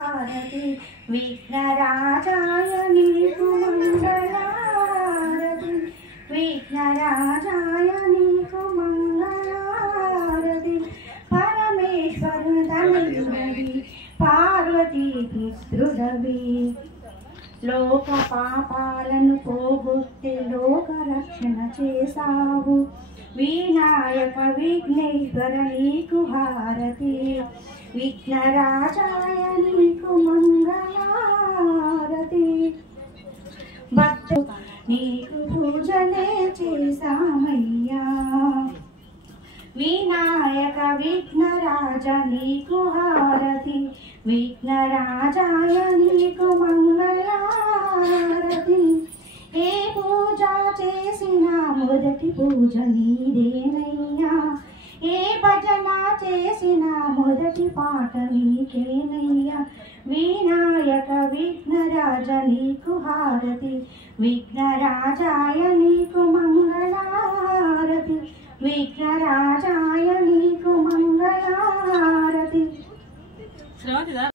హారతి విఘ్నరాజాయ నీకు మంగళారతి విఘ్నరాజాయ నీకు మంగళారతి పరమేశ్వరుని తనయుడవి పార్వతీ పుత్రుడవి లోక పాపాలను పోగొట్టి లోక రక్షణ చేసావు వినాయక విఘ్నేశ్వర నీకు హారతి విఘ్నరాజాయ నీకు మంగళారతి భక్తు నీకు పూజలే చేసామయ్యా వినాయక విఘ్నరాజ నీకు హారతి విఘ్నరాజాయ నీకు మంగళారతి ఏ పూజ చేసినా మొదటి పూజ నీదేనయ్యా ఏ భజన చేసినా మొదటి పాట నీకేనయ్యా వినాయక విఘ్నరాజ నీకు హారతి విఘ్నరాజాయ నీకు మంగళారతి